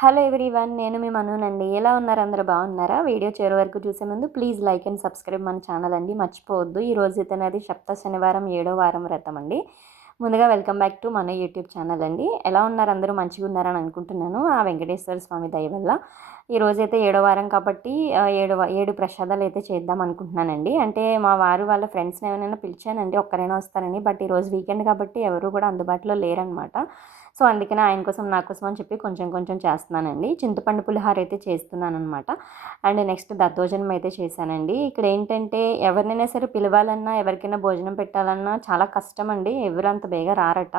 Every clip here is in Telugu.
హలో ఎవ్రీవన్, నేను మీ మనూనండి. ఎలా ఉన్నారు? అందరూ బాగున్నారా? వీడియో చివరి వరకు చూసే ముందు ప్లీజ్ లైక్ అండ్ సబ్స్క్రైబ్ మన ఛానల్ అండి, మర్చిపోవద్దు. ఈరోజు అయితే నాది సప్త శనివారం 7వ వారం వ్రతం అండి. ముందుగా వెల్కమ్ బ్యాక్ టు మన యూట్యూబ్ ఛానల్ అండి. ఎలా ఉన్నారు? అందరూ మంచిగా ఉన్నారని అనుకుంటున్నాను. ఆ వెంకటేశ్వర స్వామి దయ వల్ల ఈరోజైతే 7వ వారం కాబట్టి 7 ప్రసాదాలు అయితే చేద్దాం అనుకుంటున్నానండి. అంటే మా వారు వాళ్ళ ఫ్రెండ్స్ని ఏమైనా పిలిచానండి, ఒక్కరైనా వస్తారని. బట్ ఈరోజు వీకెండ్ కాబట్టి ఎవరు కూడా అందుబాటులో లేరనమాట. సో అందుకనే ఆయన కోసం నా కోసం అని చెప్పి కొంచెం కొంచెం చేస్తున్నానండి. చింతపండు పులిహార అయితే చేస్తున్నానమాట. అండ్ నెక్స్ట్ దద్దోజనం అయితే చేశానండి. ఇక్కడ ఏంటంటే ఎవరినైనా సరే పిలవాలన్నా, ఎవరికైనా భోజనం పెట్టాలన్నా చాలా కష్టం అండి. ఎవరు అంత బేగా రారట.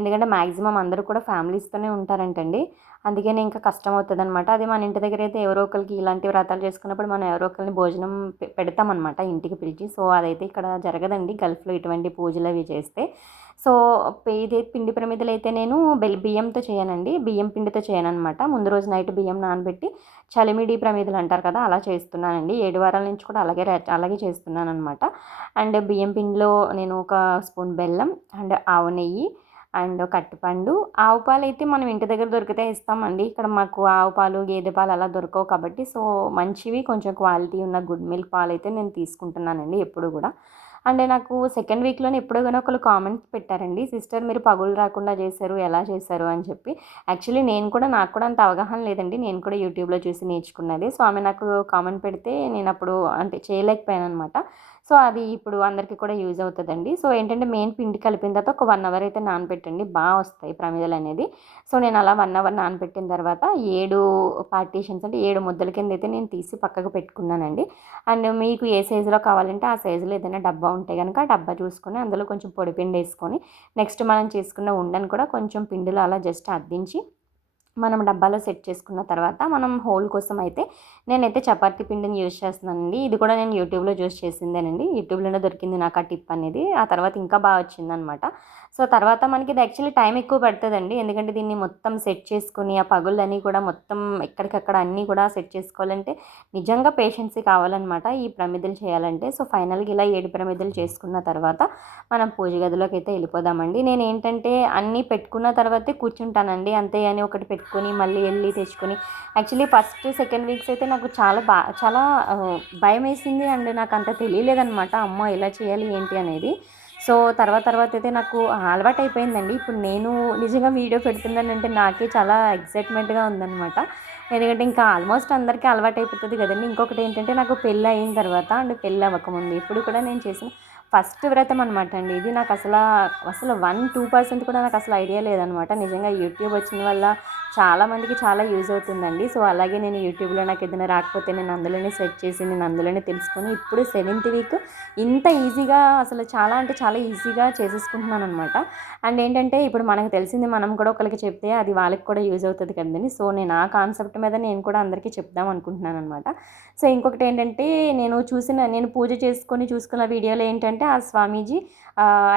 ఎందుకంటే మ్యాక్సిమం అందరూ కూడా ఫ్యామిలీస్తోనే ఉంటారంటండి. అందుకని ఇంకా కష్టం అవుతుందనమాట. అది మన ఇంటి దగ్గర అయితే ఎవరో ఒకరికి ఇలాంటి వ్రతాలు చేసుకున్నప్పుడు మనం ఎవరో ఒకరిని భోజనం పెడతామన్నమాట ఇంటికి పిలిచి. సో అదైతే ఇక్కడ జరగదండి గల్ఫ్లో ఇటువంటి పూజలు అవి చేస్తే. సో ఇది పిండి ప్రమిదలు అయితే నేను బియ్యంతో చేయనండి, బియ్యం పిండితో చేయనమాట. ముందు రోజు నైట్ బియ్యం నానబెట్టి చలిమిడి ప్రమిదలు అంటారు కదా, అలా చేస్తున్నానండి. 7 వారాల నుంచి కూడా అలాగే చేస్తున్నాను అనమాట. అండ్ బియ్యం పిండిలో నేను ఒక స్పూన్ బెల్లం అండ్ ఆవు నెయ్యి అండ్ కట్టిపండు, ఆవు పాలు అయితే మనం ఇంటి దగ్గర దొరికితే ఇస్తామండి. ఇక్కడ మాకు ఆవు పాలు గేదె పాలు అలా దొరకవు కాబట్టి సో మంచివి కొంచెం క్వాలిటీ ఉన్న గుడ్ మిల్క్ పాలు అయితే నేను తీసుకుంటున్నానండి ఎప్పుడు కూడా. అంటే నాకు సెకండ్ వీక్‌లోనే ఎప్పుడో గాని ఒకళ్ళు కామెంట్ పెట్టారండి, "సిస్టర్ మీరు పగులు రాకుండా చేశారు. ఎలా చేశారు?" అని చెప్పి. యాక్చువల్లీ నాకు కూడా అంత అవగాహన లేదండి. నేను కూడా యూట్యూబ్‌లో చూసి నేర్చుకున్నదే. సో ఆమె నాకు కామెంట్ పెడితే నేనప్పుడు అంటే చేయలేకపోయాననమాట. సో అది ఇప్పుడు అందరికీ కూడా యూజ్ అవుతదండి. సో ఏంటంటే మెయిన్ పిండి కలిపిన తర్వాత ఒక 1 అవర్ అయితే నానబెట్టండి, వస్తాయి ప్రమిదలనేది. సో నేను అలా 1 అవర్ నానబెట్టిన తర్వాత 7 పార్టీషన్స్ అంటే 7 ముద్దల కింద అయితే నేను తీసి పక్కకు పెట్టుకున్నానండి. అండ్ మీకు ఏ సైజులో కావాలంటే ఆ సైజులో ఏదైనా డబ్బా ఉంటే కనుక ఆ డబ్బా చూసుకొని అందులో కొంచెం పొడిపిండి వేసుకొని నెక్స్ట్ మనం చేసుకున్న ఉండని కూడా కొంచెం పిండిలో అలా జస్ట్ అద్దించి మనం డబ్బాలో సెట్ చేసుకున్న తర్వాత మనం హోల్ కోసం అయితే నేనైతే చపాతీ పిండిని యూజ్ చేస్తున్నానండి. ఇది కూడా నేను యూట్యూబ్లో చూసి చేసిందేనండి. యూట్యూబ్లోనే దొరికింది నాకు ఆ టిప్ అనేది. ఆ తర్వాత ఇంకా బాగా వచ్చిందనమాట. సో తర్వాత మనకి ఇది యాక్చువల్లీ టైం ఎక్కువ పడుతుందండి. ఎందుకంటే దీన్ని మొత్తం సెట్ చేసుకుని ఆ పగుళ్ళన్నీ కూడా మొత్తం ఎక్కడికక్కడ అన్నీ కూడా సెట్ చేసుకోవాలంటే నిజంగా పేషెన్సీ కావాలన్నమాట ఈ ప్రమిదలు చేయాలంటే. సో ఫైనల్గా ఇలా 7 ప్రమిదలు చేసుకున్న తర్వాత మనం పూజ గదిలోకి అయితే వెళ్ళిపోదామండి. నేను ఏంటంటే అన్నీ పెట్టుకున్న తర్వాతే కూర్చుంటానండి. అంతే అని ఒకటి పెట్టుకొని మళ్ళీ వెళ్ళి తెచ్చుకొని యాక్చువల్లీ ఫస్ట్ సెకండ్ వీక్స్ అయితే నాకు చాలా భయం వేసింది అండ్ నాకు అంత తెలియలేదనమాట. అమ్మో ఎలా చేయాలి ఏంటి అనేది. సో తర్వాత అయితే నాకు అలవాటు అయిపోయిందండి. ఇప్పుడు నేను నిజంగా వీడియో పెడుతున్నానంటే నాకే చాలా ఎక్సైట్మెంట్గా ఉందనమాట. ఎందుకంటే ఇంకా ఆల్మోస్ట్ అందరికీ అలవాటు అయిపోతుంది కదండి. ఇంకొకటి ఏంటంటే నాకు పెళ్ళి అయిన తర్వాత అండ్ పెళ్ళి అవ్వకముందు ఇప్పుడు కూడా నేను చేసిన ఫస్ట్ వ్రతం అనమాట అండి ఇది. నాకు అసలు 1-2% కూడా నాకు అసలు ఐడియా లేదనమాట. నిజంగా యూట్యూబ్ వచ్చిన వల్ల చాలామందికి చాలా యూజ్ అవుతుందండి. సో అలాగే నేను యూట్యూబ్లో నాకు ఏదైనా రాకపోతే నేను అందులోనే సెర్చ్ చేసి నేను అందులోనే తెలుసుకొని ఇప్పుడు 7th వీక్ ఇంత ఈజీగా అసలు చాలా అంటే చాలా ఈజీగా చేసేసుకుంటున్నాను అనమాట. అండ్ ఏంటంటే ఇప్పుడు మనకు తెలిసింది మనం కూడా ఒకరికి చెప్తే అది వాళ్ళకి కూడా యూజ్ అవుతుంది కదండి. సో నేను ఆ కాన్సెప్ట్ మీద నేను కూడా అందరికీ చెప్దాం అనుకుంటున్నాను అనమాట. సో ఇంకొకటి ఏంటంటే నేను పూజ చేసుకొని చూసుకున్న వీడియోలో ఏంటంటే ఆ స్వామీజీ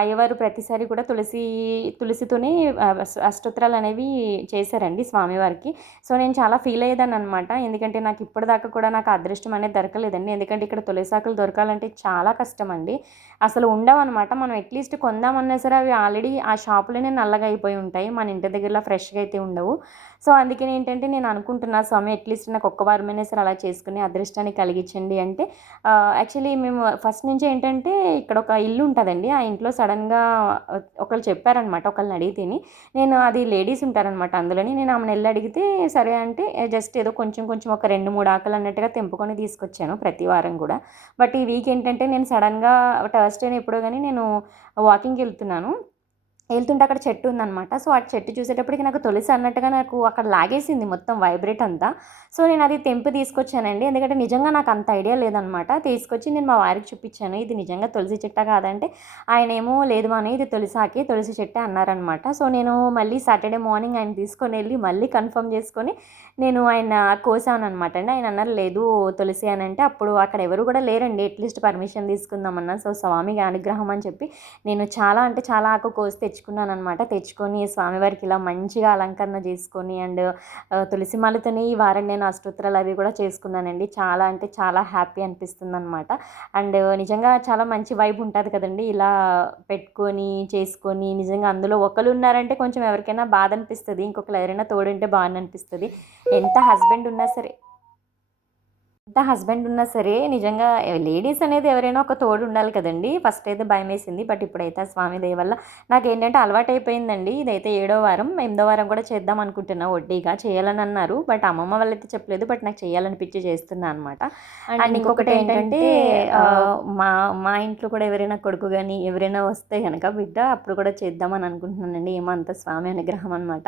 అయ్యవారు ప్రతిసారి కూడా తులసితోనే అష్టోత్తరాలు అనేవి చేశారండి స్వామివారికి. సో నేను చాలా ఫీల్ అయ్యేదాన్ని అనమాట. ఎందుకంటే నాకు ఇప్పటిదాకా కూడా నాకు అదృష్టం అనేది దొరకలేదండి. ఎందుకంటే ఇక్కడ తులసాకులు దొరకాలంటే చాలా కష్టం అండి. అసలు ఉండవన్నమాట. మనం అట్లీస్ట్ కొందామన్నా సరే అవి ఆల్రెడీ ఆ షాపులోనే నల్లగా అయిపోయి ఉంటాయి. మన ఇంటి దగ్గరలో ఫ్రెష్గా అయితే ఉండవు. సో అందుకని ఏంటంటే నేను అనుకుంటున్నా, స్వామి అట్లీస్ట్ నాకు ఒక్క వారమైనా సరే అలా చేసుకుని అదృష్టాన్ని కలిగించండి అంటే యాక్చువల్లీ మేము ఫస్ట్ నుంచి ఏంటంటే ఇక్కడ ఒక ఇల్లు ఉంటుందండి. ఆ ఇంట్లో సడన్గా ఒకళ్ళు చెప్పారనమాట, ఒకళ్ళని అడిగితేని. నేను అది లేడీస్ ఉంటారనమాట అందులోని. నేను ఆమెను వెళ్ళి అడిగితే సరే అంటే జస్ట్ ఏదో కొంచెం కొంచెం ఒక 2-3 ఆకులు అన్నట్టుగా తెంపుకొని తీసుకొచ్చాను ప్రతి వారం కూడా. బట్ ఈ వీక్ ఏంటంటే నేను సడన్గా థర్స్‌డేనో ఎప్పుడో కానీ నేను వాకింగ్‌కి వెళ్తుంటే అక్కడ చెట్టు ఉందనమాట. సో ఆ చెట్టు చూసేటప్పటికి నాకు తులసి అన్నట్టుగా నాకు అక్కడ లాగేసింది మొత్తం వైబ్రేట్ అంతా. సో నేను అది తెంపి తీసుకొచ్చానండి. ఎందుకంటే నిజంగా నాకు అంత ఐడియా లేదనమాట. తీసుకొచ్చి నేను మా వారికి చూపించాను, ఇది నిజంగా తులసి చెట్టా కాదంటే ఆయనేమో లేదు మానే ఇది తులసి చెట్టే అన్నారనమాట. సో నేను మళ్ళీ సాటర్డే మార్నింగ్ ఆయన తీసుకొని వెళ్ళి మళ్ళీ కన్ఫర్మ్ చేసుకొని నేను ఆయన కోసాననమాట అండి. ఆయన అన్నారు లేదు తులసి అని అంటే అప్పుడు అక్కడ ఎవరు కూడా లేరండి. అట్లీస్ట్ పర్మిషన్ తీసుకుందామన్నా. సో స్వామి అనుగ్రహం అని చెప్పి నేను చాలా అంటే చాలా ఆకు కోసి తెచ్చుకున్నాననమాట. తెచ్చుకొని స్వామివారికి ఇలా మంచిగా అలంకరణ చేసుకొని అండ్ తులసి మాలతోని ఈ వారం నేను అష్టోత్తరాలు అవి కూడా చేసుకున్నానండి. చాలా అంటే చాలా హ్యాపీ అనిపిస్తుందనమాట. అండ్ నిజంగా చాలా మంచి వైబ్ ఉంటది కదండీ! ఇలా పెట్టుకొని, చేసుకొని నిజంగా అందులో ఒకళ్ళున్నారంటే కొంచెం ఎవరికైనా బాధ అనిపిస్తది. ఇంకొకళ్ళు ఎవరైనా తోడుంటే బావుననిపిస్తది. ఎంత హస్బెండ్ ఉన్నా సరే నిజంగా లేడీస్ అనేది ఎవరైనా ఒక తోడు ఉండాలి కదండీ! ఫస్ట్ అయితే భయమేసింది. బట్ ఇప్పుడైతే ఆ స్వామి దయ వల్ల నాకేంటంటే అలవాటయిపోయిందండి. ఇదైతే ఏడో వారం. ఎనిమిదో వారం కూడా చేద్దాం అనుకుంటున్నా వడ్డీగా. చేయాలని అన్నారు. బట్ అమ్మమ్మ వాళ్ళైతే చెప్పలేదు. బట్ నాకు చేయాలనిపించి చేస్తున్నా అనమాట. అండ్ ఇంకొకటేంటంటే మా మా ఇంట్లో కూడా ఎవరైనా కొడుకు గాని, ఎవరైనా వస్తే గనక బిడ్డ అప్పుడు కూడా చేద్దామని అనుకుంటున్నానండి. ఏమో అంత స్వామి అనుగ్రహం అనమాట.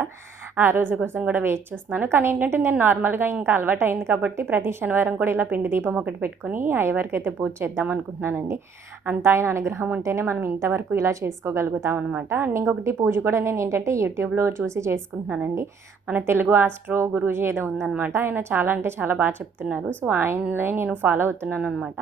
ఆ రోజు కోసం కూడా వెయిట్ చూస్తున్నాను. కానీ ఏంటంటే నేను నార్మల్‌గా ఇంకా అలవాటయింది కాబట్టి ప్రతి శనివారం కూడా ఇలా పిండి దీపం ఒకటి పెట్టుకొని అయ్యవారికైతే పూజ చేద్దాం అనుకుంటున్నానండి. అంతా ఆయన అనుగ్రహం ఉంటేనే మనం ఇంతవరకు ఇలా చేసుకోగలుగుతాం అనమాట. అండ్ ఇంకొకటి పూజ కూడా నేనేంటంటే యూట్యూబ్‌లో చూసి చేసుకుంటున్నానండి. మన తెలుగు ఆస్ట్రో గురూజీ ఏదో ఉందనమాట. ఆయన చాలా అంటే చాలా చెప్తున్నారు. సో, ఆయననే నేను ఫాలో అవుతున్నాననమాట.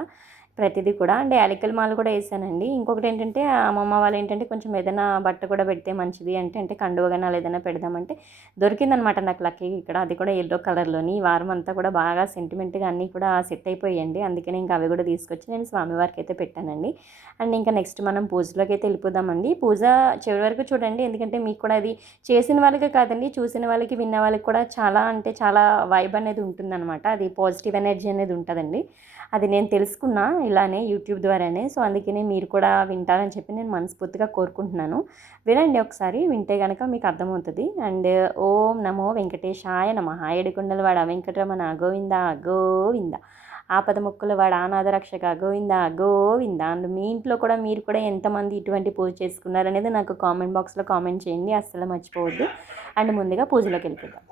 ప్రతిదీ కూడా. అంటే యాలకుల మాల కూడా ఏసానండి. ఇంకొకటేంటంటే అమ్మమ్మ వాళ్ళేంటంటే కొంచెం ఏదైనా బట్ట కూడా పెడితే మంచిది అంటే కండువ గాని అలా ఏదైనా పెడదామంటే దొరికిందనమాట నాకు లక్కీగా ఇక్కడ. అది కూడా యెల్లో కలర్‌లోని. ఈ వారం అంతా కూడా బాగా సెంటిమెంట్‌గా అన్నీ కూడా సెట్ అయిపోయాయండి. అందుకనే ఇంకా అవి కూడా తీసుకొచ్చి నేను స్వామివారికైతే పెట్టానండి. అండ్ ఇంకా నెక్స్ట్ మనం పూజలోకైతే వెళ్ళిపోదామండి. పూజ చివరి వరకు చూడండి. ఎందుకంటే మీకు కూడా అది చేసిన వాళ్ళకే కాదండి, చూసిన వాళ్ళకి, విన్న వాళ్ళకి కూడా చాలా అంటే చాలా వైబ్ అనేది ఉంటుందనమాట. అది పాజిటివ్ ఎనర్జీ అనేది ఉంటదండి. అది నేను తెలుసుకున్నా ఇలానే యూట్యూబ్ ద్వారానే. సో, అందుకనే మీరు కూడా వింటారని చెప్పి నేను మనస్ఫూర్తిగా కోరుకుంటున్నాను. వినండి ఒకసారి. వింటే గనక మీకు అర్థమవుతది. అండ్ ఓం నమో వెంకటేశాయ నమః. ఏడుకొండలవాడ వెంకటరమణ గోవింద గోవింద. ఆపదముక్కులవాడ అనాథరక్షక గోవింద గోవింద. అండ్ మీ ఇంట్లో కూడా మీరు కూడా ఎంతమంది ఇటువంటి పూజ చేసుకున్నారనేది నాకు కామెంట్ బాక్స్‌లో కామెంట్ చేయండి. అస్సలు మర్చిపోవద్దు. అండ్ ముందుగా పూజలోకి వెళ్ళిపోదాం.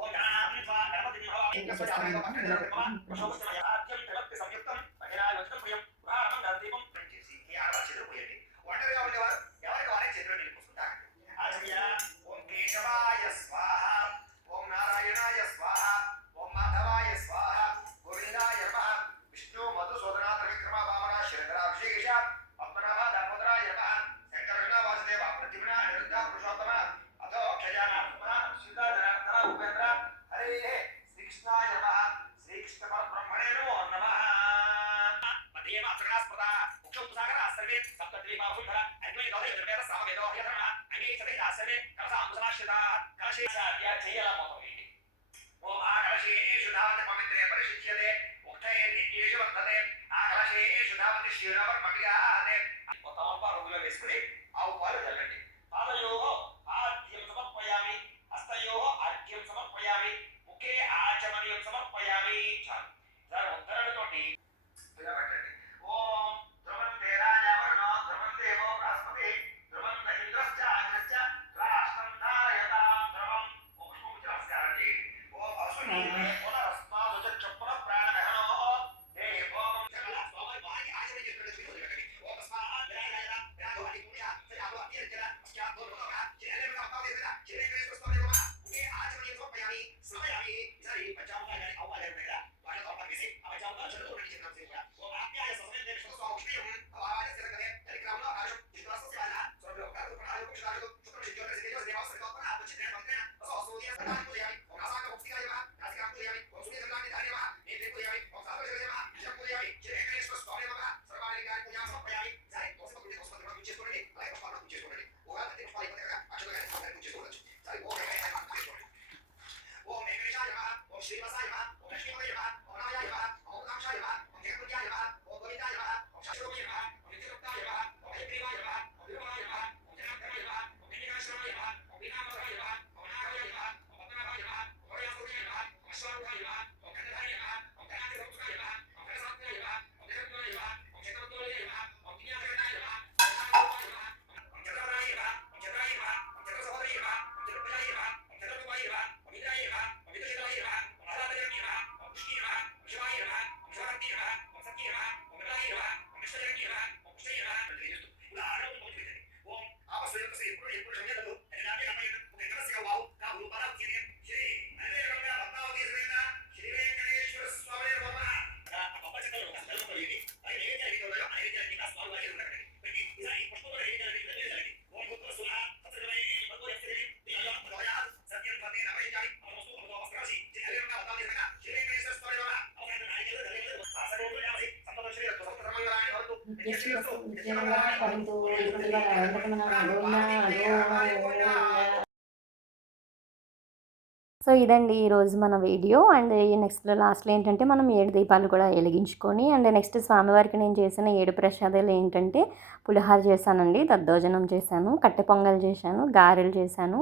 సో ఇదండి ఈరోజు మన వీడియో. అండ్ ఈ లాస్ట్‌లో ఏంటంటే మనం 7 దీపాలు కూడా ఎలిగించుకొని అండ్ నెక్స్ట్ స్వామివారికి నేను చేసిన 7 ప్రసాదాలు ఏంటంటే పులిహోర చేశానండి, దద్దోజనం చేశాను, కట్టె పొంగల్ చేశాను, గారెలు చేశాను,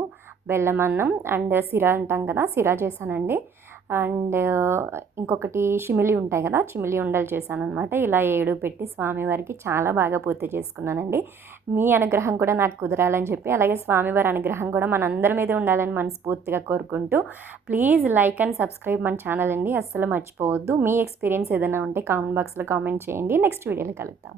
బెల్లం అన్నం అండ్ సిరా అంటాం కదా, సిరా చేశానండి. అండ్ ఇంకొకటి చిమిలి ఉంటాయి కదా, చిమిలి ఉండలు చేశాననమాట. ఇలా 7 పెట్టి స్వామివారికి చాలా బాగా పూజ చేసుకున్నానండి. మీ అనుగ్రహం కూడా నాకు కుదరాలని చెప్పి, అలాగే స్వామివారి అనుగ్రహం కూడా మనందరి మీద ఉండాలని మనస్ఫూర్తిగా కోరుకుంటూ, ప్లీజ్ లైక్ అండ్ సబ్స్క్రైబ్ మన ఛానల్ అండి, అస్సలు మర్చిపోవద్దు. మీ ఎక్స్పీరియన్స్ ఏదైనా ఉంటే కామెంట్ బాక్స్లో కామెంట్ చేయండి. నెక్స్ట్ వీడియోలో కలుద్దాం.